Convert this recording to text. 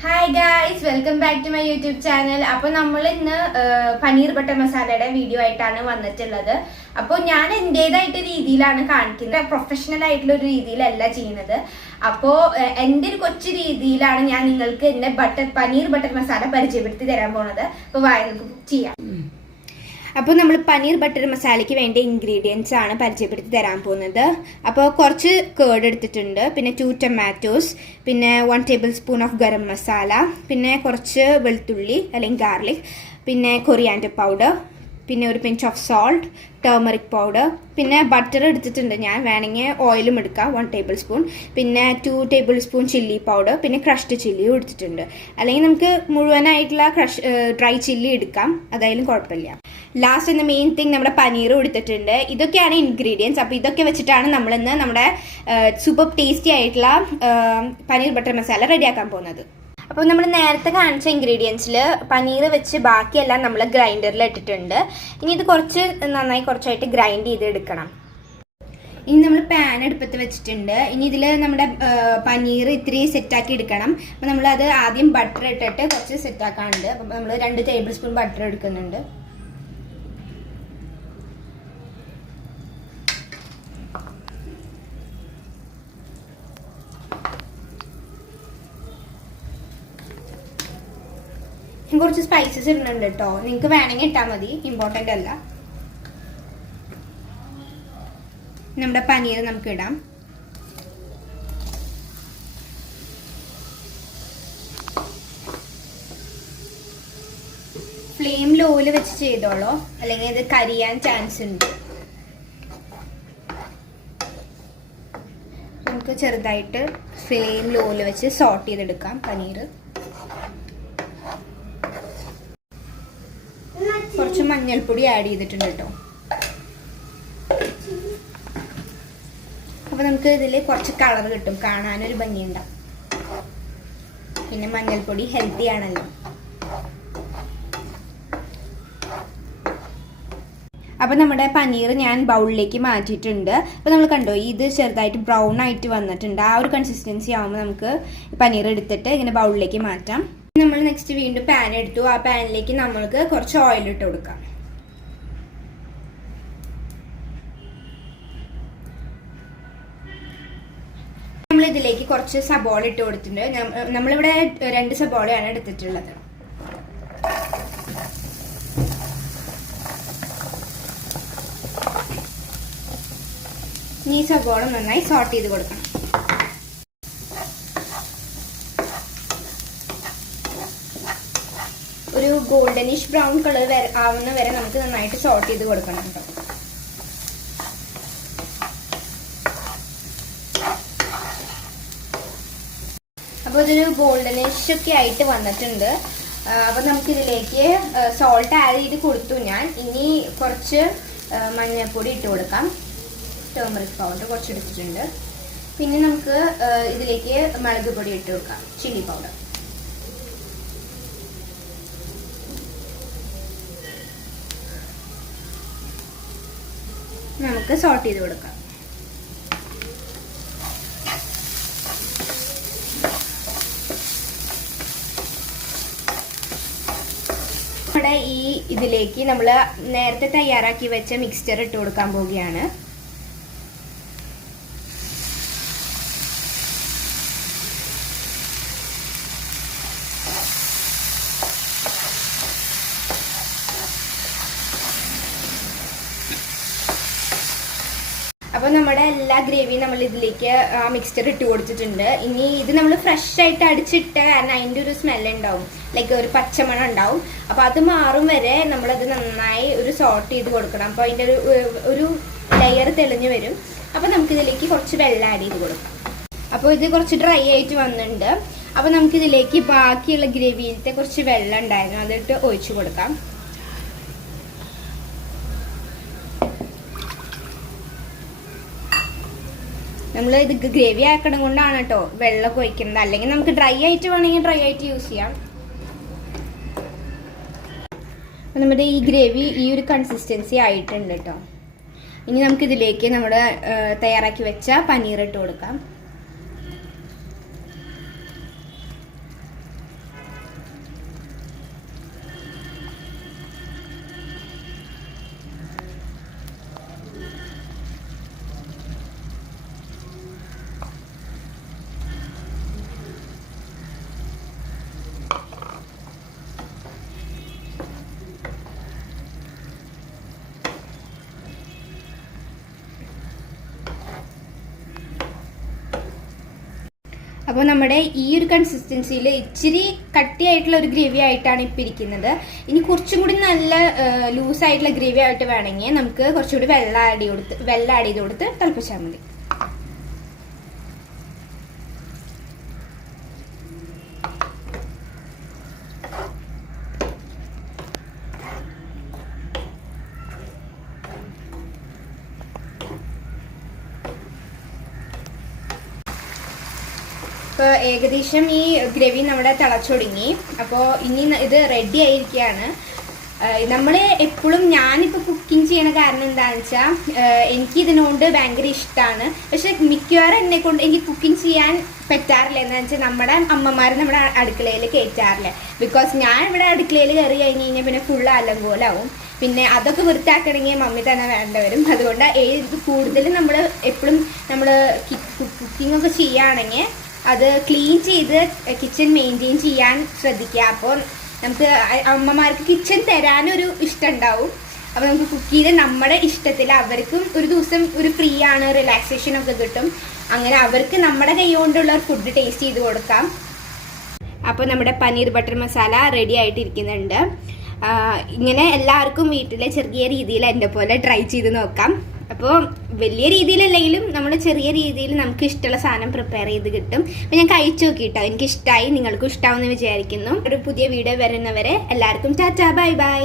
Hi guys, welcome back to my YouTube channel. അപ്പോൾ നമ്മൾ ഇന്ന് പനീർ ബട്ടർ മസാലയുടെ വീഡിയോ ആയിട്ടാണ് വന്നിട്ടുള്ളത്. അപ്പോൾ ഞാൻ എൻ്റെതായിട്ട് രീതിയിലാണ് കാണിക്കുന്നത്, പ്രൊഫഷണൽ ആയിട്ടുള്ള ഒരു രീതിയിലല്ല ചെയ്യുന്നത്. അപ്പോൾ എൻ്റെ ഒരു കൊച്ചു രീതിയിലാണ് ഞാൻ നിങ്ങൾക്ക് എൻ്റെ പനീർ ബട്ടർ മസാല പരിചയപ്പെടുത്തി തരാൻ പോണത്. അപ്പോൾ നമുക്ക് ചെയ്യാം. അപ്പോൾ നമ്മൾ പനീർ ബട്ടർ മസാലയ്ക്ക് വേണ്ട ഇൻഗ്രീഡിയൻസ് ആണ് പരിചയപ്പെടുത്തി തരാൻ പോകുന്നത്. അപ്പോൾ കുറച്ച് കേർഡ് എടുത്തിട്ടുണ്ട്, പിന്നെ 2 ടൊമാറ്റോസ്, പിന്നെ 1 table spoon of garam masala, പിന്നെ കുറച്ച് വെളുത്തുള്ളി അല്ലെങ്കിൽ ഗാർലിക്, പിന്നെ കൊറിയാൻഡർ പൗഡർ, പിന്നെ ഒരു pinch of salt, turmeric powder, പിന്നെ ബട്ടർ എടുത്തിട്ടുണ്ട് ഞാൻ, വേണമെങ്കിൽ ഓയിലും എടുക്കാം 1 ടേബിൾ സ്പൂൺ, പിന്നെ 2 ടേബിൾ സ്പൂൺ ചില്ലി പൗഡർ, പിന്നെ ക്രഷ്ഡ് ചില്ലിയും എടുത്തിട്ടുണ്ട്. അല്ലെങ്കിൽ നമുക്ക് മുഴുവനായിട്ടുള്ള ഡ്രൈ ചില്ലി എടുക്കാം, അതായാലും കുഴപ്പമില്ല. ലാസ്റ്റ് ഇന്ന് മെയിൻ തിങ് നമ്മുടെ പനീറും എടുത്തിട്ടുണ്ട്. ഇതൊക്കെയാണ് ഇൻഗ്രീഡിയൻസ്. അപ്പോൾ ഇതൊക്കെ വെച്ചിട്ടാണ് നമ്മളിന്ന് നമ്മുടെ സൂപ്പർ ടേസ്റ്റി ആയിട്ടുള്ള പനീർ ബട്ടർ മസാല റെഡിയാക്കാൻ പോകുന്നത്. അപ്പോൾ നമ്മൾ നേരത്തെ കാണിച്ച ഇൻഗ്രീഡിയൻസിൽ പനീർ വെച്ച് ബാക്കിയെല്ലാം നമ്മൾ ഗ്രൈൻഡറിൽ ഇട്ടിട്ടുണ്ട്. ഇനി ഇത് കുറച്ചായിട്ട് ഗ്രൈൻഡ് ചെയ്തെടുക്കണം. ഇനി നമ്മൾ പാൻ അടുപ്പത്ത് വെച്ചിട്ടുണ്ട്. ഇനി ഇതിൽ നമ്മുടെ പനീർ ഇത്തിരി സെറ്റാക്കി എടുക്കണം. അപ്പോൾ നമ്മളത് ആദ്യം ബട്ടർ ഇട്ടിട്ട് കുറച്ച് സെറ്റാക്കാനുണ്ട്. അപ്പം നമ്മൾ 2 ടേബിൾ സ്പൂൺ ബട്ടർ എടുക്കുന്നുണ്ട്. കുറച്ച് സ്പൈസസ് ഇടുന്നുണ്ട് കേട്ടോ, നിങ്ങൾക്ക് വേണമെങ്കിൽ ഇട്ടാൽ മതി, ഇമ്പോർട്ടൻ്റ് അല്ല. നമ്മുടെ പനീർ നമുക്ക് ഇടാം. ഫ്ലെയിം ലോയിൽ വെച്ച് ചെയ്തോളൂ, അല്ലെങ്കിൽ ഇത് കരിയാൻ ചാൻസ് ഉണ്ട്. നമുക്ക് ചെറുതായിട്ട് ഫ്ലെയിം ലോയിൽ വെച്ച് സോട്ട് ചെയ്തെടുക്കാം പനീർ. കുറച്ച് മഞ്ഞൾപ്പൊടി ആഡ് ചെയ്തിട്ടുണ്ട് കേട്ടോ. അപ്പൊ നമുക്ക് ഇതിൽ കുറച്ച് കളർ കിട്ടും, കാണാനൊരു ഭംഗിയുണ്ടാവും. പിന്നെ മഞ്ഞൾപ്പൊടി ഹെൽത്തി ആണല്ലോ. അപ്പൊ നമ്മുടെ പനീർ ഞാൻ ബൗളിലേക്ക് മാറ്റിയിട്ടുണ്ട്. അപ്പൊ നമ്മൾ കണ്ടോ, ഇത് ചെറുതായിട്ട് ബ്രൗൺ ആയിട്ട് വന്നിട്ടുണ്ട്. ആ ഒരു കൺസിസ്റ്റൻസി ആവുമ്പോൾ നമുക്ക് പനീർ എടുത്തിട്ട് ഇങ്ങനെ ബൗളിലേക്ക് മാറ്റാം. നമ്മൾ നെക്സ്റ്റ് വീണ്ടും പാൻ എടുത്തു. ആ പാനിലേക്ക് നമ്മൾക്ക് കുറച്ച് ഓയിൽ ഇട്ട് കൊടുക്കാം. നമ്മൾ ഇതിലേക്ക് കുറച്ച് സബോള ഇട്ട് കൊടുത്തിട്ടുണ്ട്. നമ്മളിവിടെ 2 സബോളയാണ് എടുത്തിട്ടുള്ളത്. ഈ സബോള നന്നായി സോട്ട് ചെയ്ത് കൊടുക്കണം. ഒരു ഗോൾഡനിഷ് ബ്രൗൺ കളർ ആവുന്ന വരെ നമുക്ക് നന്നായിട്ട് സോട്ട് ചെയ്ത് കൊടുക്കണം കേട്ടോ. അപ്പോൾ ഇതൊരു ഗോൾഡനിഷ് ഒക്കെ ആയിട്ട് വന്നിട്ടുണ്ട്. അപ്പോൾ നമുക്കിതിലേക്ക് സോൾട്ട് ആഡ് ചെയ്ത് കൊടുത്തു ഞാൻ. ഇനി കുറച്ച് മഞ്ഞൾപ്പൊടി ഇട്ട് കൊടുക്കാം. ടേമറിക് പൗഡർ കുറച്ച് എടുത്തിട്ടുണ്ട്. പിന്നെ നമുക്ക് ഇതിലേക്ക് മുളക് പൊടി ഇട്ട് കൊടുക്കാം, ചില്ലി പൗഡർ. നമുക്ക് സോട്ട് ചെയ്ത് കൊടുക്കാം. നമ്മുടെ ഇതിലേക്ക് നമ്മൾ നേരത്തെ തയ്യാറാക്കി വെച്ച മിക്സ്ചർ ഇട്ട് കൊടുക്കാൻ പോവുകയാണ്. അപ്പോൾ നമ്മുടെ എല്ലാ ഗ്രേവിയും നമ്മൾ ഇതിലേക്ക് ആ മിക്സ്ചർ ഇട്ട് കൊടുത്തിട്ടുണ്ട്. ഇനി ഇത് നമ്മൾ ഫ്രഷ് ആയിട്ട് അടിച്ചിട്ട്, കാരണം അതിൻ്റെ ഒരു സ്മെല്ല് ഉണ്ടാവും, ലൈക്ക് ഒരു പച്ചമണം ഉണ്ടാവും. അപ്പോൾ അത് മാറും വരെ നമ്മളത് നന്നായി ഒരു സോട്ട് ചെയ്ത് കൊടുക്കണം. അപ്പോൾ അതിൻ്റെ ഒരു ലെയർ തെളിഞ്ഞു വരും. അപ്പോൾ നമുക്കിതിലേക്ക് കുറച്ച് വെള്ളം ആഡ് ചെയ്ത് കൊടുക്കാം. അപ്പോൾ ഇത് കുറച്ച് ഡ്രൈ ആയിട്ട് വന്നിട്ടുണ്ട്. അപ്പോൾ നമുക്കിതിലേക്ക് ബാക്കിയുള്ള ഗ്രേവിയിലത്തെ കുറച്ച് വെള്ളം ഉണ്ടായിരുന്നു, അതിട്ട് ഒഴിച്ചു കൊടുക്കാം. നമ്മൾ ഇത് ഗ്രേവി ആക്കണം കൊണ്ടാണ് കേട്ടോ വെള്ളമൊക്കെ ഒഴിക്കുന്നത്. അല്ലെങ്കിൽ നമുക്ക് ഡ്രൈ ആയിട്ട് വേണമെങ്കിൽ ഡ്രൈ ആയിട്ട് യൂസ് ചെയ്യാം. നമ്മുടെ ഈ ഗ്രേവി ഈ ഒരു കൺസിസ്റ്റൻസി ആയിട്ടുണ്ട് കേട്ടോ. ഇനി നമുക്കിതിലേക്ക് നമ്മുടെ തയ്യാറാക്കി വെച്ച പനീർ ഇട്ട് കൊടുക്കാം. അപ്പോൾ നമ്മുടെ ഈ ഒരു കൺസിസ്റ്റൻസിയിൽ ഇച്ചിരി കട്ടിയായിട്ടുള്ള ഒരു ഗ്രേവി ആയിട്ടാണ് ഇപ്പം ഇരിക്കുന്നത്. ഇനി കുറച്ചും കൂടി നല്ല ലൂസായിട്ടുള്ള ഗ്രേവി ആയിട്ട് വേണമെങ്കിൽ നമുക്ക് കുറച്ചുകൂടി വെള്ളം ആഡ് ചെയ്ത് കൊടുത്ത് തിളപ്പിച്ചാൽ മതി. ഇപ്പോൾ ഏകദേശം ഈ ഗ്രേവി നമ്മുടെ തിളച്ചൊടുങ്ങി. അപ്പോൾ ഇനി ഇത് റെഡി ആയിരിക്കുകയാണ്. നമ്മൾ എപ്പോഴും ഞാനിപ്പോൾ കുക്കിംഗ് ചെയ്യണ കാരണം എന്താണെന്ന് വെച്ചാൽ എനിക്കിതിനോട് ഭയങ്കര ഇഷ്ടമാണ്. പക്ഷെ മിക്കവാറും എനിക്ക് കുക്കിംഗ് ചെയ്യാൻ പറ്റാറില്ല. എന്താണെന്ന് വെച്ചാൽ നമ്മുടെ അമ്മമാർ നമ്മുടെ അടുക്കളയിൽ കയറ്റാറില്ല. ബിക്കോസ് ഞാൻ ഇവിടെ അടുക്കളയിൽ കയറി കഴിഞ്ഞ് കഴിഞ്ഞാൽ പിന്നെ ഫുൾ അലങ്കോലാവും. പിന്നെ അതൊക്കെ വൃത്തിയാക്കണമെങ്കിൽ മമ്മി തന്നെ വേണ്ട വരും. അതുകൊണ്ട് കൂടുതലും നമ്മൾ എപ്പോഴും നമ്മൾ കുക്കിംഗ് ഒക്കെ ചെയ്യുകയാണെങ്കിൽ അത് ക്ലീൻ ചെയ്ത് കിച്ചൺ മെയിൻറ്റെയിൻ ചെയ്യാൻ ശ്രദ്ധിക്കുക. അപ്പോൾ നമുക്ക് അമ്മമാർക്ക് കിച്ചൺ തരാനൊരു ഇഷ്ടം ഉണ്ടാവും. അപ്പോൾ നമുക്ക് കുക്ക് ചെയ്ത് നമ്മുടെ ഇഷ്ടത്തിൽ അവർക്കും ഒരു ദിവസം ഒരു ഫ്രീ ആണ്, റിലാക്സേഷനൊക്കെ കിട്ടും. അങ്ങനെ അവർക്ക് നമ്മുടെ കൈ കൊണ്ടുള്ള ഫുഡ് ടേസ്റ്റ് ചെയ്ത് കൊടുക്കാം. അപ്പോൾ നമ്മുടെ പനീർ ബട്ടർ മസാല റെഡി ആയിട്ടിരിക്കുന്നുണ്ട്. ഇങ്ങനെ എല്ലാവർക്കും വീട്ടിൽ ചെറിയ രീതിയിൽ എൻ്റെ പോലെ ട്രൈ ചെയ്ത് നോക്കാം. അപ്പോൾ വലിയ രീതിയിലല്ലെങ്കിലും നമ്മൾ ചെറിയ രീതിയിൽ നമുക്ക് ഇഷ്ടമുള്ള സാധനം പ്രിപ്പയർ ചെയ്ത് കിട്ടും. അപ്പോൾ ഞാൻ കഴിച്ചു നോക്കിയിട്ടോ, എനിക്കിഷ്ടമായി, നിങ്ങൾക്കും ഇഷ്ടമാവുമെന്ന് വിചാരിക്കുന്നു. ഒരു പുതിയ വീഡിയോ വരുന്നവരെ എല്ലാവർക്കും ടാറ്റാ, ബൈ ബൈ.